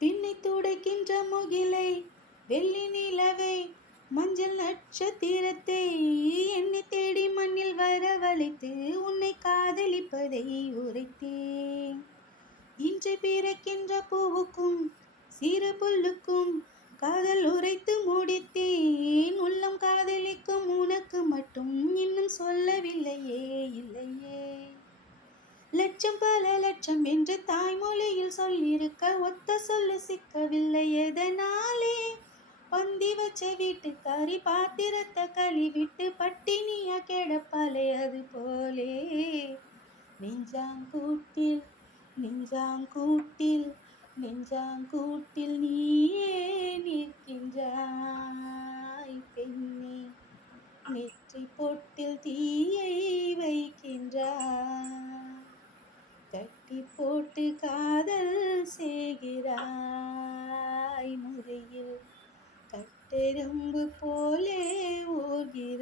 பின்னை துடைக்கின்ற முகிலை, வெள்ளி நிலவை, மஞ்சள் நட்சத்திரத்தை என்னை தேடி மண்ணில் வரவழைத்து உன்னை காதலிப்பதை உரைத்தேன். இன்று பிறக்கின்ற பூவுக்கும் சிறு புல்லுக்கும் காதல் உரைத்து முடித்தேன். உள்ளம் காதலிக்கும் உனக்கு மட்டும் இன்னும் சொல்லவில்லையே, இல்லையே. லட்சம் பல லட்சம் என்று தாய்மொழியில் சொல்லிருக்க ஒத்த சொல்லு சிக்கவில்லை. எதனாலே பந்தி வச்ச வீட்டுக்காரி பாத்திரத்தை கழுவிட்டு பட்டினியா கிடப்பாலே, அது போலே நெஞ்சாங்கூட்டில் நெஞ்சாங்கூட்டில் நெஞ்சாங்கூட்டில் நீயே நிற்கின்றாய் பெண்ணே, நெற்றி பொட்டில் தீயை வைக்கின்றாய், கட்டி போட்டு காதல் செய்கிறாய், முறையில் கட்டெரும்பு போலே ஊர்கிறாய்.